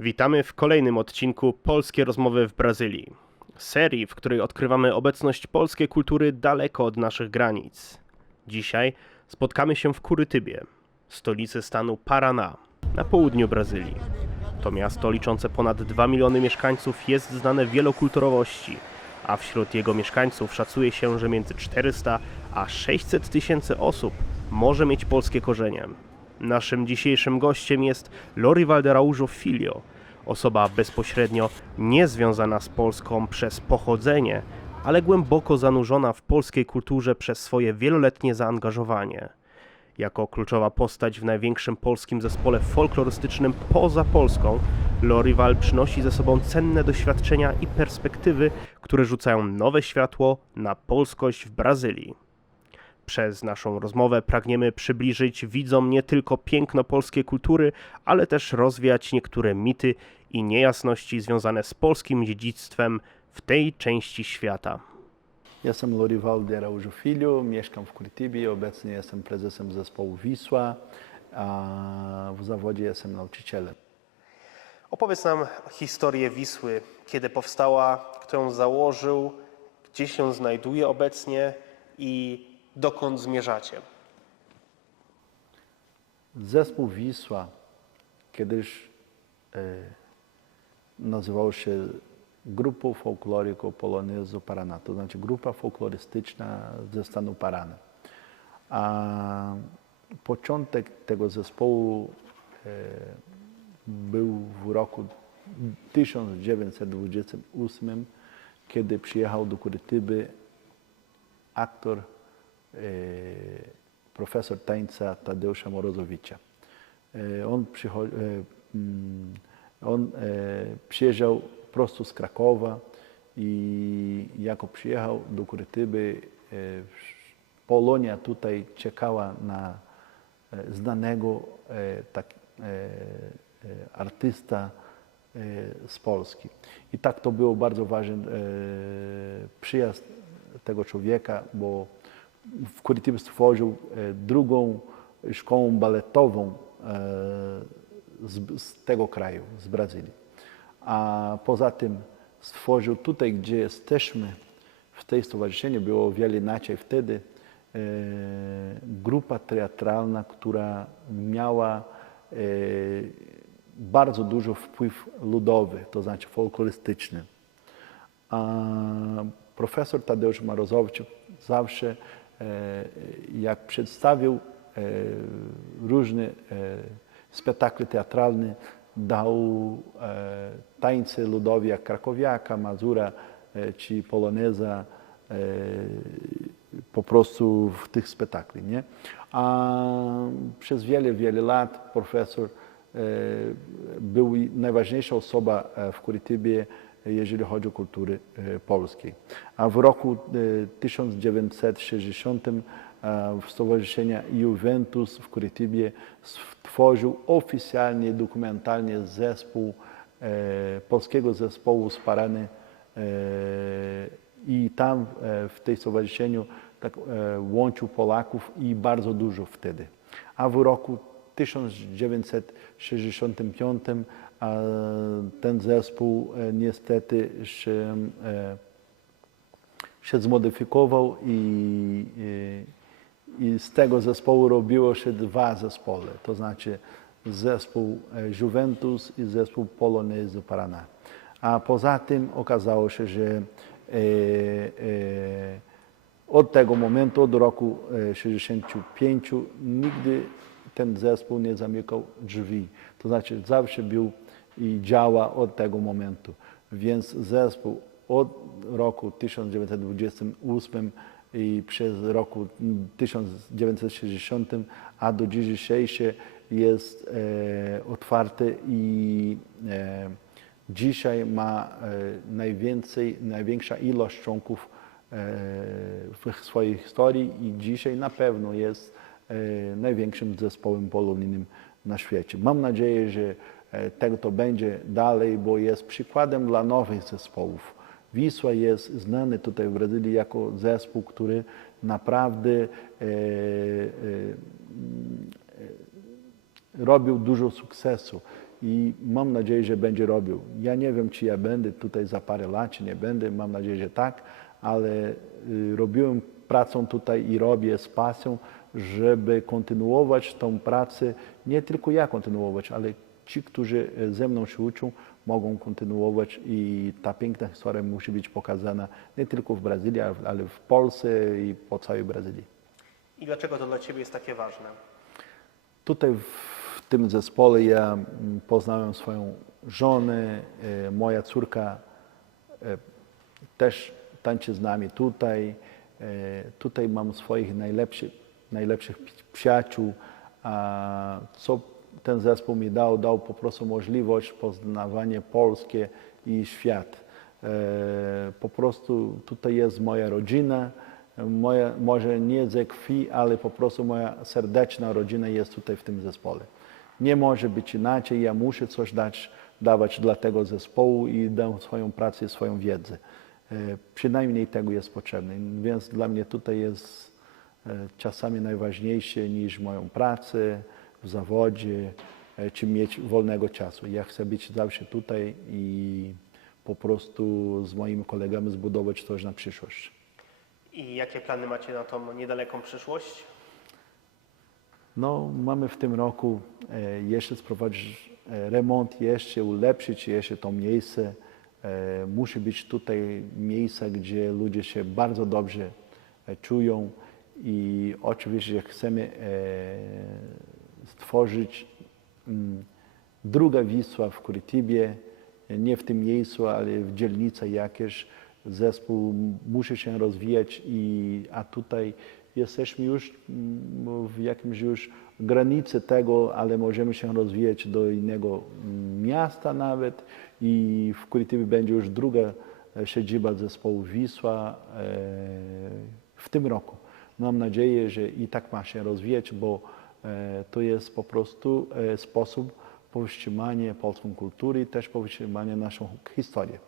Witamy w kolejnym odcinku Polskie rozmowy w Brazylii. Serii, w której odkrywamy obecność polskiej kultury daleko od naszych granic. Dzisiaj spotkamy się w Kurytybie, stolicy stanu Paraná, na południu Brazylii. To miasto liczące ponad 2 miliony mieszkańców jest znane wielokulturowości, a wśród jego mieszkańców szacuje się, że między 400 a 600 tysięcy osób może mieć polskie korzenie. Naszym dzisiejszym gościem jest Lorival de Araújo Filho, osoba bezpośrednio niezwiązana z Polską przez pochodzenie, ale głęboko zanurzona w polskiej kulturze przez swoje wieloletnie zaangażowanie. Jako kluczowa postać w największym polskim zespole folklorystycznym poza Polską, Lorival przynosi ze sobą cenne doświadczenia i perspektywy, które rzucają nowe światło na polskość w Brazylii. Przez naszą rozmowę pragniemy przybliżyć widzom nie tylko piękno polskiej kultury, ale też rozwiać niektóre mity i niejasności związane z polskim dziedzictwem w tej części świata. Jestem Lorival de Araújo Filho, mieszkam w Curitiba obecnie jestem prezesem zespołu Wisła, a w zawodzie jestem nauczycielem. Opowiedz nam historię Wisły, kiedy powstała, kto ją założył, gdzie się znajduje obecnie i dokąd zmierzacie. Zespół Wisła kiedyś e, nazywał się Grupą Folkloriką Polonezu Paraná, to znaczy grupa folklorystyczna ze stanu Paraná. A początek tego zespołu e, był w roku 1928, kiedy przyjechał do Kurytyby aktor, profesor tańca Tadeusza Morozowicza. E, On, e, mm, on e, przyjeżdżał prosto z Krakowa i jako przyjechał do Kurytyby, e, Polonia tutaj czekała na e, znanego e, tak, e, e, artysta e, z Polski. I tak to był bardzo ważny e, przyjazd tego człowieka, bo w Kurytybie stworzył e, drugą szkołę baletową e, z, z tego kraju, z Brazylii. A poza tym stworzył tutaj, gdzie jesteśmy, w tej stowarzyszeniu, było o wiele inaczej wtedy, e, grupa teatralna, która miała bardzo dużo wpływ ludowy, to znaczy folklorystyczny. A profesor Tadeusz Marozowicz zawsze, jak przedstawił e, różne e, spektakle teatralne, dał e, tańce ludowe jak Krakowiaka, Mazura e, czy Poloneza e, po prostu w tych spektakli. Nie? A przez wiele, wiele lat profesor e, był najważniejsza osoba e, w Kurytybie, jeżeli chodzi o kulturę e, polskiej. A w roku e, 1960 e, w Stowarzyszeniu Juventus w Kurytybie stworzył oficjalnie, dokumentalnie zespół e, polskiego zespołu z Parany e, i tam e, w tej stowarzyszeniu tak, e, łączył Polaków i bardzo dużo wtedy. A w roku 1965 a ten zespół e, niestety się, e, się zmodyfikował i, i, i z tego zespołu robiło się dwa zespoły, to znaczy zespół e, Juventus i zespół Polonezu Paraná. A poza tym okazało się, że e, e, od tego momentu, od roku e, 65, nigdy ten zespół nie zamykał drzwi. To znaczy zawsze był i działa od tego momentu. Więc zespół od roku 1928 i przez roku 1960, a do dziś dzisiejszy jest e, otwarty i e, dzisiaj ma e, najwięcej, największa ilość członków e, w swojej historii i dzisiaj na pewno jest e, największym zespołem polonijnym na świecie. Mam nadzieję, że tego to będzie dalej, bo jest przykładem dla nowych zespołów. Wisła jest znany tutaj w Brazylii jako zespół, który naprawdę e, e, robił dużo sukcesu i mam nadzieję, że będzie robił. Ja nie wiem, czy ja będę tutaj za parę lat, czy nie będę, mam nadzieję, że tak, ale y, robiłem pracę tutaj i robię z pasją, żeby kontynuować tą pracę, nie tylko ja kontynuować, ale ci, którzy e, ze mną się uczą, mogą kontynuować i ta piękna historia musi być pokazana nie tylko w Brazylii, ale w Polsce i po całej Brazylii. I dlaczego to dla Ciebie jest takie ważne? Tutaj w tym zespole ja mm, poznałem swoją żonę, e, moja córka e, też tańczy z nami tutaj. Tutaj mam swoich najlepszych, najlepszych przyjaciół. A co ten zespół mi dał? Dał po prostu możliwość poznawania Polskie i świat. E, Po prostu tutaj jest moja rodzina. Moja, może nie ze krwi, ale po prostu moja serdeczna rodzina jest tutaj w tym zespole. Nie może być inaczej, ja muszę coś dać, dawać dla tego zespołu i dam swoją pracę i swoją wiedzę. E, Przynajmniej tego jest potrzebne, więc dla mnie tutaj jest e, czasami najważniejsze niż moją pracę w zawodzie, e, czy mieć wolnego czasu. Ja chcę być zawsze tutaj i po prostu z moimi kolegami zbudować coś na przyszłość. I jakie plany macie na tą niedaleką przyszłość? No, mamy w tym roku e, jeszcze sprowadzić e, remont, jeszcze ulepszyć jeszcze to miejsce. Musi być tutaj miejsce, gdzie ludzie się bardzo dobrze czują i oczywiście chcemy stworzyć mm, druga Wisła w Kurytybie, nie w tym miejscu, ale w dzielnicy jakieś. Zespół musi się rozwijać, i, a tutaj jesteśmy już mm, w jakimś już granicy tego, ale możemy się rozwijać do innego mm, miasta nawet i w Kurytybie będzie już druga e, siedziba zespołu Wisła e, w tym roku. Mam nadzieję, że i tak ma się rozwijać, bo to jest po prostu e, sposób powstrzymania polskiej kultury i też powstrzymania naszą historię.